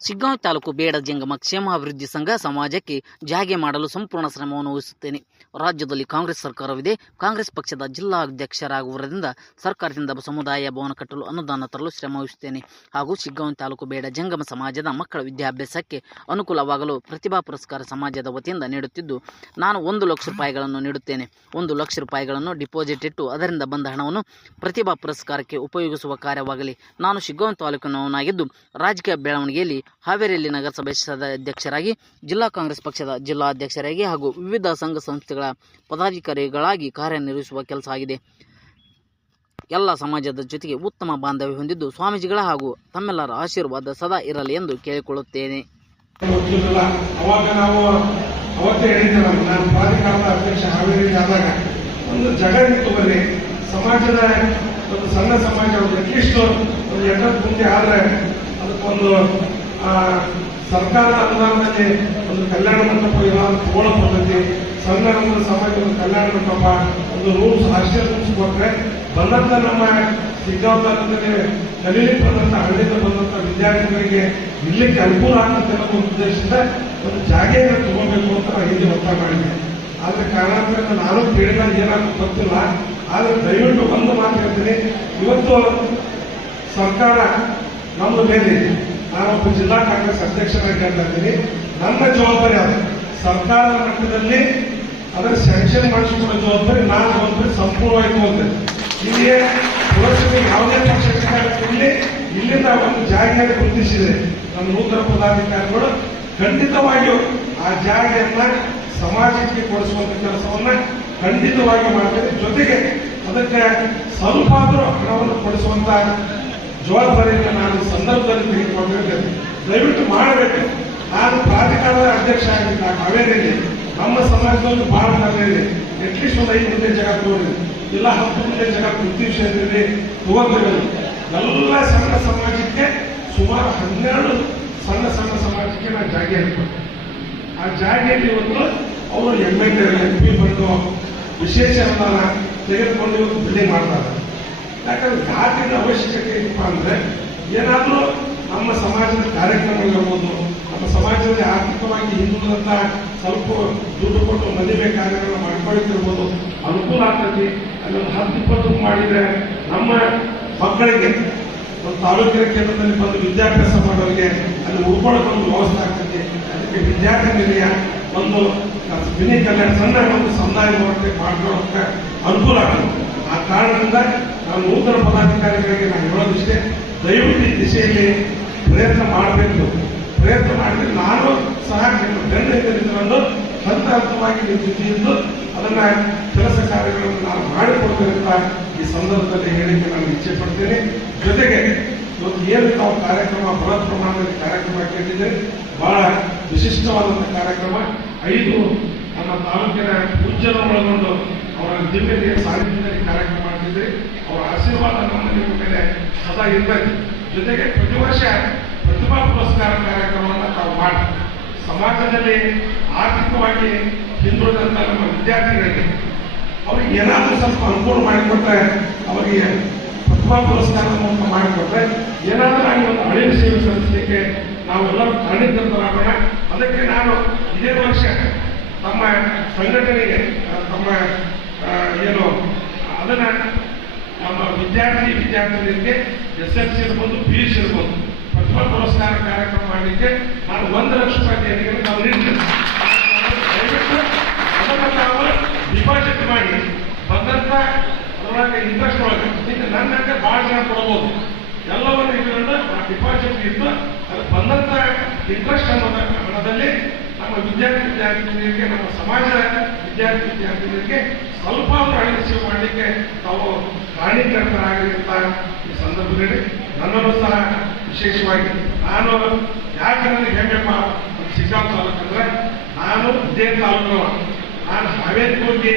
ಶಿಗ್ಗಾಂವ್ ತಾಲೂಕು ಬೇಡ ಜಂಗಮ ಕ್ಷೇಮಾಭಿವೃದ್ಧಿ ಸಂಘ ಸಮಾಜಕ್ಕೆ ಜಾಗೆ ಮಾಡಲು ಸಂಪೂರ್ಣ ಶ್ರಮವನ್ನು ವಹಿಸುತ್ತೇನೆ. ರಾಜ್ಯದಲ್ಲಿ ಕಾಂಗ್ರೆಸ್ ಸರ್ಕಾರವಿದೆ. ಕಾಂಗ್ರೆಸ್ ಪಕ್ಷದ ಜಿಲ್ಲಾ ಅಧ್ಯಕ್ಷರಾಗುವುದರಿಂದ ಸರ್ಕಾರದಿಂದ ಸಮುದಾಯ ಭವನ ಕಟ್ಟಲು ಅನುದಾನ ತರಲು ಶ್ರಮ ವಹಿಸುತ್ತೇನೆ. ಹಾಗೂ ಶಿಗ್ಗಾಂವ್ ತಾಲೂಕು ಬೇಡ ಜಂಗಮ ಸಮಾಜದ ಮಕ್ಕಳ ವಿದ್ಯಾಭ್ಯಾಸಕ್ಕೆ ಅನುಕೂಲವಾಗಲು ಪ್ರತಿಭಾ ಪುರಸ್ಕಾರ ಸಮಾಜದ ವತಿಯಿಂದ ನೀಡುತ್ತಿದ್ದು, ನಾನು ಒಂದು ಲಕ್ಷ ರೂಪಾಯಿಗಳನ್ನು ನೀಡುತ್ತೇನೆ. ಒಂದು ಲಕ್ಷ ರೂಪಾಯಿಗಳನ್ನು ಡಿಪಾಸಿಟ್ ಇಟ್ಟು ಅದರಿಂದ ಬಂದ ಹಣವನ್ನು ಪ್ರತಿಭಾ ಪುರಸ್ಕಾರಕ್ಕೆ ಉಪಯೋಗಿಸುವ ಕಾರ್ಯವಾಗಲಿ. ನಾನು ಶಿಗ್ಗಾಂವ್ ತಾಲೂಕಿನವನಾಗಿದ್ದು ರಾಜಕೀಯ ಬೆಳವಣಿಗೆಯಲ್ಲಿ ಹಾವೇರಿಯಲ್ಲಿ ನಗರಸಭೆ ಸದಸ್ಯರಾಗಿ ಜಿಲ್ಲಾ ಕಾಂಗ್ರೆಸ್ ಪಕ್ಷದ ಜಿಲ್ಲಾ ಅಧ್ಯಕ್ಷರಾಗಿ ಹಾಗೂ ವಿವಿಧ ಸಂಘ ಸಂಸ್ಥೆಗಳ ಪದಾಧಿಕಾರಿಗಳಾಗಿ ಕಾರ್ಯನಿರ್ವಹಿಸುವ ಕೆಲಸ ಆಗಿದೆ. ಎಲ್ಲ ಸಮಾಜದ ಜೊತೆಗೆ ಉತ್ತಮ ಬಾಂಧವ್ಯ ಹೊಂದಿದ್ದು ಸ್ವಾಮೀಜಿಗಳ ಹಾಗೂ ತಮ್ಮೆಲ್ಲರ ಆಶೀರ್ವಾದ ಸದಾ ಇರಲಿ ಎಂದು ಕೇಳಿಕೊಳ್ಳುತ್ತೇನೆ. ಒಂದು ಸಮಾಜದ ಒಂದು ಸಣ್ಣ ಸಮಾಜ, ಒಂದು ಅಟ್ಲೀಸ್ಟ್ ಒಂದು ಎಣ್ಣೆ ಮುಂದೆ ಆದರೆ ಅದಕ್ಕೊಂದು ಸರ್ಕಾರದ ಅನುದಾನದಲ್ಲಿ ಒಂದು ಕಲ್ಯಾಣ ಮಂಟಪ ಏನಾದ್ರು ತಗೊಳ್ಳೋ ಪದ್ಧತಿ ಸಣ್ಣ ನಮ್ಮ ಒಂದು ಕಲ್ಯಾಣ ಮಂಟಪ, ಒಂದು ರೂಲ್ಸ್ ಹಾಸ್ಟೆಲ್ ರೂಲ್ಸ್ ಕೊಟ್ಟರೆ ಬಂದಂತ ನಮ್ಮ ಸಿಗ್ಗಾಂವ್ ತಾಲೂಕಿನಲ್ಲಿ ಬಂದಂತ ಹಳ್ಳಿಯಿಂದ ಬಂದಂತ ವಿದ್ಯಾರ್ಥಿಗಳಿಗೆ ಇರ್ಲಿಕ್ಕೆ ಅನುಕೂಲ ಆಗುತ್ತೆ ಅನ್ನೋ ಉದ್ದೇಶದಿಂದ ಒಂದು ಜಾಗೆಯನ್ನು ತಗೋಬೇಕು ಅಂತ ನಾನು ಹಿಂದೆ ಒತ್ತಾಯ ಮಾಡಿದ್ದೆ ಆದ್ರೆ ಕಾರಣ ನಾನು ಕೇಳಿದ ಏನಾದ್ರು ಗೊತ್ತಿಲ್ಲ. ಆದ್ರೆ ದಯವಿಟ್ಟು ಒಂದು ಮಾತು ಹೇಳ್ತೀನಿ. ಇವತ್ತು ಸರ್ಕಾರ ನಮ್ಮ ಮೇಲೆ ನಾನೊಬ್ಬ ಜಿಲ್ಲಾ ಕಾಂಗ್ರೆಸ್ ಅಧ್ಯಕ್ಷರಾಗಿ ಅಂತ ಇದ್ದೀನಿ. ನನ್ನ ಜವಾಬ್ದಾರಿ ಅದು ಸರ್ಕಾರದ ಮಟ್ಟದಲ್ಲಿ ಅದರ ಸ್ಯಾಂಕ್ಷನ್ ಮಾಡಿಸಿಕೊಳ್ಳೋ ಜವಾಬ್ದಾರಿ ನಾನು ಜವಾಬ್ದಾರಿ ಸಂಪೂರ್ಣವಾಗಿ ತಗೊಂತೇನೆ ಇಲ್ಲಿಗೆ ಪುರಸಭೆ ಯಾವುದೇ ಪಕ್ಷ ಇಲ್ಲಿ ಇಲ್ಲಿಂದ ಒಂದು ಜಾಗೆಯನ್ನು ಗುರುತಿಸಿದೆ. ನಮ್ಮ ನೂತನ ಪದಾಧಿಕಾರಿಗಳು ಖಂಡಿತವಾಗಿಯೂ ಆ ಜಾಗೆಯನ್ನ ಸಮಾಜಕ್ಕೆ ಕೊಡಿಸುವಂತ ಕೆಲಸವನ್ನ ಖಂಡಿತವಾಗಿ ಮಾಡ್ತೇವೆ ಜೊತೆಗೆ ಅದಕ್ಕೆ ಸ್ವಲ್ಪ ಆದರೂ ಹಣವನ್ನು ಕೊಡಿಸುವಂತ ಜವಾಬ್ದಾರಿಯನ್ನು ನಾನು ಸಂದರ್ಭದಲ್ಲಿ ತೆಗೆದುಕೊಂಡಿದ್ದೇನೆ ದಯವಿಟ್ಟು ಮಾಡಬೇಕು ನಾನು ಪ್ರಾಧಿಕಾರದ ಅಧ್ಯಕ್ಷ ಆಗಿದ್ದ ಹಾವೇರಿಯಲ್ಲಿ ನಮ್ಮ ಸಮಾಜದಲ್ಲಿ ಬಹಳ ಇದೆ. ಅಟ್ಲೀಸ್ಟ್ ಒಂದು ಐದು ಮುಂದೆ ಜಾಗ ತಗೊಂಡಿದೆ ಇಲ್ಲ ಹತ್ತು ಮುಂದೆ ಜಾಗ ಪ್ರತಿ ವಿಷಯದಲ್ಲಿ ಹೋಗಬೇಕು ಎಲ್ಲ ಸಣ್ಣ ಸಮಾಜಕ್ಕೆ ಸುಮಾರು ಹನ್ನೆರಡು ಸಣ್ಣ ಸಣ್ಣ ಸಮಾಜಕ್ಕೆ ನಾನು ಜಾಗ ಹೇಳ್ಕೊಟ್ಟೆ ಆ ಜಾಗೆಯಲ್ಲಿ ಇವತ್ತು ಅವರು ಎಂ ಎಲ್ ಎಂ ಪಿ ಬಂದು ವಿಶೇಷ ಅನುದಾನ ತೆಗೆದುಕೊಂಡು ಇವತ್ತು ಬಿಲ್ಡಿಂಗ್ ಮಾಡ್ತಾರೆ ಯಾಕಂದ್ರೆ ಜಾತಿನ ಅವಶ್ಯಕತೆ ಏನಪ್ಪ ಅಂದ್ರೆ ಏನಾದರೂ ನಮ್ಮ ಸಮಾಜದ ಕಾರ್ಯಕ್ರಮಗಳಿರ್ಬೋದು ನಮ್ಮ ಸಮಾಜದಲ್ಲಿ ಆರ್ಥಿಕವಾಗಿ ಹಿಂದುಳಿದಂತ ಸ್ವಲ್ಪ ದುಡ್ಡು ಕೊಟ್ಟು ಮದುವೆ ಕಾರ್ಯಗಳನ್ನ ಮಾಡ್ಕೊಳ್ತಿರ್ಬೋದು, ಅನುಕೂಲ ಆಗ್ತೈತಿ ಅಲ್ಲೊಂದು ಹತ್ತು, ಇಪ್ಪತ್ತು ಮಾಡಿದ್ರೆ ನಮ್ಮ ಮಕ್ಕಳಿಗೆ ಒಂದು ತಾಲೂಕಿನ ಕೇಂದ್ರದಲ್ಲಿ ಬಂದು ವಿದ್ಯಾಭ್ಯಾಸ ಮಾಡೋರಿಗೆ ಅಲ್ಲಿ ಉಳ್ಕೊಳ್ಳೋಕೆ ಒಂದು ವ್ಯವಸ್ಥೆ ಆಗ್ತೈತಿ ಅದಕ್ಕೆ ವಿದ್ಯಾರ್ಥಿ ನಿಲಯ ಒಂದು ವಿನಿ ಕಲ್ಯಾಣ ಸಣ್ಣ ಒಂದು ಸಮುದಾಯ ಮಾಡ್ಕೊಳ್ಳೋಕೆ ಅನುಕೂಲ ಆಗ್ತದೆ. ಆ ಕಾರಣದಿಂದ ನಾವು ನೂತನ ಪದಾಧಿಕಾರಿಗಳಿಗೆ ನಾನು ಹೇಳೋದಿಷ್ಟೇ, ದಯವಿಟ್ಟು ಈ ದಿಶೆಯಲ್ಲಿ ಪ್ರಯತ್ನ ಮಾಡಬೇಕು. ಪ್ರಯತ್ನ ಮಾಡಿದ್ರೆ ನಾನು ಸಹ ನಿಮ್ಮ ಗಂಡ ಹಂತ ಹಂತವಾಗಿ ನಿಮ್ಮ ಅದನ್ನ ಕೆಲಸ ಕಾರ್ಯಗಳನ್ನು ನಾನು ಮಾಡಿಕೊಡ್ತೇನೆಂತ ಈ ಸಂದರ್ಭದಲ್ಲಿ ಹೇಳಿಕೆ ನಾನು ಇಚ್ಛೆ ಪಡ್ತೇನೆ. ಜೊತೆಗೆ ಇವತ್ತು ಏನು ನಾವು ಕಾರ್ಯಕ್ರಮ, ಬೃಹತ್ ಪ್ರಮಾಣದಲ್ಲಿ ಕಾರ್ಯಕ್ರಮ ಕೇಳಿದ್ರೆ ಬಹಳ ವಿಶಿಷ್ಟವಾದಂಥ ಕಾರ್ಯಕ್ರಮ. ಐದು ನಮ್ಮ ತಾಲೂಕಿನ ಪೂಜ್ಯನ ಒಳಗೊಂಡು ಅವರ ದಿವ್ಯ ಸಾಹಿತ್ಯದಲ್ಲಿ ಕಾರ್ಯಕ್ರಮ ಮಾಡ್ತಿದ್ರಿ ಅವರ ಆಶೀರ್ವಾದ ನಮ್ಮ ಮೇಲೆ ಸದಾ ಇರಬೇಕು ಜೊತೆಗೆ ಪ್ರತಿ ವರ್ಷ ಪ್ರತಿಭಾ ಪುರಸ್ಕಾರ ಕಾರ್ಯಕ್ರಮವನ್ನು ತಾವು ಮಾಡಿ ಸಮಾಜದಲ್ಲಿ ಆರ್ಥಿಕವಾಗಿ ಹಿಂದುಳಿದಂಥ ನಮ್ಮ ವಿದ್ಯಾರ್ಥಿಗಳಿಗೆ ಅವ್ರಿಗೆ ಏನಾದರೂ ಸ್ವಲ್ಪ ಅನುಕೂಲ ಮಾಡಿಕೊಟ್ರೆ ಅವರಿಗೆ ಪ್ರತಿಭಾ ಪುರಸ್ಕಾರ ಮೂಲಕ ಮಾಡಿಕೊಟ್ರೆ ಏನಾದರೂ ಆಗಿ ಒಂದು ಹಳೆಯ ಸೇವೆ ಸಲ್ಲಿಸಲಿಕ್ಕೆ ನಾವೆಲ್ಲರೂ ಕಾರಣೀಕೃತರಾಗೋಣ ಅದಕ್ಕೆ ನಾನು ಇದೇ ವರ್ಷ ತಮ್ಮ ಸಂಘಟನೆಗೆ, ತಮ್ಮ ಏನು, ಅದನ್ನ ನಮ್ಮ ವಿದ್ಯಾರ್ಥಿ ವಿದ್ಯಾರ್ಥಿಗಳಿಗೆ ಎಸ್ ಎಲ್ ಸಿ ಇರ್ಬೋದು, ಪಿ ಯು ಸಿ ಇರ್ಬೋದು, ಪ್ರಥಮ ಪುರಸ್ಕಾರ ಕಾರ್ಯಕ್ರಮ ಮಾಡಲಿಕ್ಕೆ ನಾನು ಒಂದು ಲಕ್ಷ ರೂಪಾಯಿ ದೇಣಿಗೆಯನ್ನು ನಾವು ನೀಡ್ತೇವೆ. ನಾವು ಡಿಪಾಸಿಟ್ ಮಾಡಿ, ಬಂದಂತ ಅದರೊಳಗೆ ಇಂಟ್ರೆಸ್ಟ್ ಒಳಗೆ ನನ್ನ ಹಂಗೆ ಭಾಳ ಜನ ಕೊಡ್ಬೋದು. ಎಲ್ಲವನ್ನು ಇಟ್ಕೊಂಡು ಆ ಡಿಪಾಸಿಟ್ ಇದ್ದು ಅದು ಬಂದಂತ ಇಂಟ್ರೆಸ್ಟ್ ಅನ್ನೋದ ಹಣದಲ್ಲಿ ನಮ್ಮ ವಿದ್ಯಾರ್ಥಿ ವಿದ್ಯಾರ್ಥಿನಿಯರಿಗೆ ನಮ್ಮ ಸಮಾಜದ ವಿದ್ಯಾರ್ಥಿ ವಿದ್ಯಾರ್ಥಿನಿಯರಿಗೆ ಸ್ವಲ್ಪ ಪ್ರಾಣಿ ಸೇವೆ ಮಾಡಲಿಕ್ಕೆ ತಾವು ಕಾರಣೀಕರ್ತರಾಗಲಿ ಅಂತ ಈ ಸಂದರ್ಭದಲ್ಲಿ ನನ್ನನ್ನು ಸಹ ವಿಶೇಷವಾಗಿ ನಾನು ಯಾಕೆ ನನಗೆ ಹೆಮ್ಮೆಪ್ಪ ಸಿಗ್ಗಾಂವ್ ತಾಲೂಕು ಅಂದ್ರೆ ನಾನು ಇದೇ ತಾಲೂಕು ನಾನು ಹಾವೇರಿ ಹೋಗಿ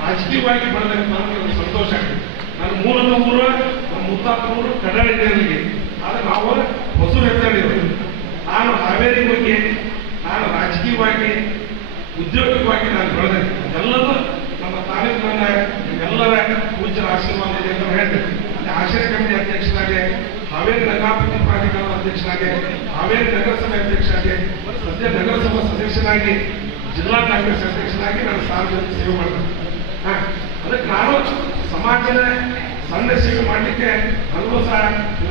ರಾಜಕೀಯವಾಗಿ ಬೆಳೆದಾಗ ನನಗೆ ಸಂತೋಷ ಆಗಿದೆ ನನ್ನ ಮೂಲದ ಮೂರು ನಮ್ಮ ಮುತ್ತಾತ ಊರು ಕಡಲಿಗೆ ಆದ್ರೆ ನಾವು ಹೊಸೂರು ಹೆಸರಿದ್ರು ನಾನು ಹಾವೇರಿ ಹೋಗಿ ನಾನು ರಾಜಕೀಯವಾಗಿ ಉದ್ಯೋಗಿಕವಾಗಿ ನಾನು ಬೆಳೆದೆ ಎಲ್ಲರೂ ನಮ್ಮ ತಾಲೂಕಿನ ಎಲ್ಲರ ಪೂಜ್ಯರ ಆಶೀರ್ವಾದ ಇದೆ ಅಂತ ಹೇಳ್ತೇನೆ ಆಶ್ರಯ ಕಮಿಟಿ ಅಧ್ಯಕ್ಷರಾಗಿ, ಹಾವೇರಿ ನಗರಾಭಿವೃದ್ಧಿ ಪ್ರಾಧಿಕಾರದ ಅಧ್ಯಕ್ಷರಾಗಿ, ಹಾವೇರಿ ನಗರಸಭೆ ಅಧ್ಯಕ್ಷರಾಗಿ, ಸದ್ಯ ನಗರಸಭಾ ಸದಸ್ಯನಾಗಿ ಜಿಲ್ಲಾ ಕಾಂಗ್ರೆಸ್ ಅಧ್ಯಕ್ಷರಾಗಿ ನಾನು ಸಾರ್ವಜನಿಕ ಸೇವೆ ಮಾಡ್ತೇನೆ. ಅದಕ್ಕೆ ನಾನು ಸಮಾಜದ ಸೇವೆ ಮಾಡಲಿಕ್ಕೆ ನನಗೂ ಸಹ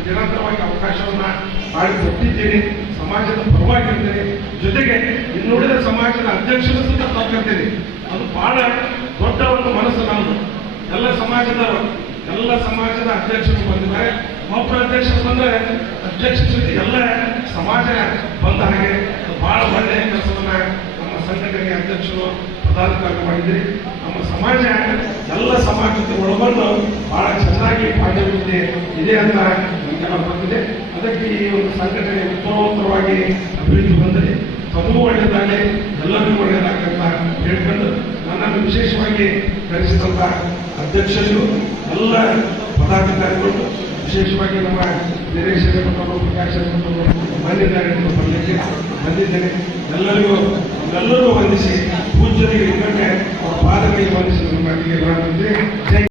ನಿರಂತರವಾಗಿ ಅವಕಾಶವನ್ನ ಮಾಡಿಕೊಟ್ಟಿದ್ದೀನಿ ಸಮಾಜದ ಪರವಾಗಿರ್ತೀನಿ ಜೊತೆಗೆ ಇನ್ನುಳಿದ ಸಮಾಜದ ಅಧ್ಯಕ್ಷರು ಸುತ್ತ ತಗೊಳ್ತೇನೆ ಅದು ಬಹಳ ದೊಡ್ಡ ಒಂದು ಮನಸ್ಸು ನಮ್ಮದು ಎಲ್ಲ ಸಮಾಜದವರು, ಎಲ್ಲ ಸಮಾಜದ ಅಧ್ಯಕ್ಷರು ಬಂದಿದ್ದಾರೆ. ಒಬ್ಬರು ಅಧ್ಯಕ್ಷರು ಬಂದರೆ ಅಧ್ಯಕ್ಷರ ಜೊತೆ ಎಲ್ಲ ಸಮಾಜ ಬಂದ ಹಾಗೆ ಬಹಳ ಒಳ್ಳೆಯ ಕೆಲಸವನ್ನ ನಮ್ಮ ಸಂಘಟನೆಯ ಅಧ್ಯಕ್ಷರು ಪ್ರಧಾನ ಕಾರ್ಯ ಮಾಡಿದ್ರಿ. ನಮ್ಮ ಸಮಾಜ, ಎಲ್ಲ ಸಮಾಜಕ್ಕೆ ಒಳಗೊಂಡು ಬಹಳ ಚೆನ್ನಾಗಿ ಪಾಂಡವ್ಯತೆ ಇದೆ ಅಂತ ನಮಗೆಲ್ಲ ಗೊತ್ತಿದೆ. ಅದಕ್ಕೆ ಈ ಒಂದು ಸಂಘಟನೆ ಉತ್ತರೋತ್ತರವಾಗಿ ಅಭಿವೃದ್ಧಿ ಬಂದರೆ ತಮಗೂ ಒಳ್ಳೆಯದಾಗಲಿ ಎಲ್ಲರೂ ಒಳ್ಳೆಯದಾಗಂತ ಹೇಳ್ಕೊಂಡು ನನ್ನನ್ನು ವಿಶೇಷವಾಗಿ ಕರೆಸಿದಂತ ಅಧ್ಯಕ್ಷರು, ಎಲ್ಲ ಪದಾಧಿಕಾರಿಗಳು ವಿಶೇಷವಾಗಿ ನಮ್ಮ ವೀರೇಶ್ ಕೊಟ್ಟರು ಪ್ರಕಾಶ್ ಬಂದಿದ್ದಾರೆ ಬರಲಿಕ್ಕೆ ಬಂದಿದ್ದೇನೆ. ಎಲ್ಲರಿಗೂ ಎಲ್ಲರಿಗೂ ವಂದಿಸಿ ಪೂಜ್ಯರಿಗೆ ಅವರ ಪಾದಗಳಿಗೆ ವಂದಿಸಿ ನಮ್ಮ